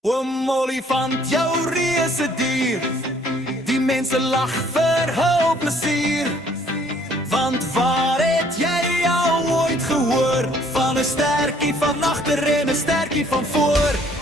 Oom olifant, jou reuse dier, die mense lag vir hul plesier. Want waar het jy al ooit gehoor van 'n stertjie van agter en 'n stertjie van voor?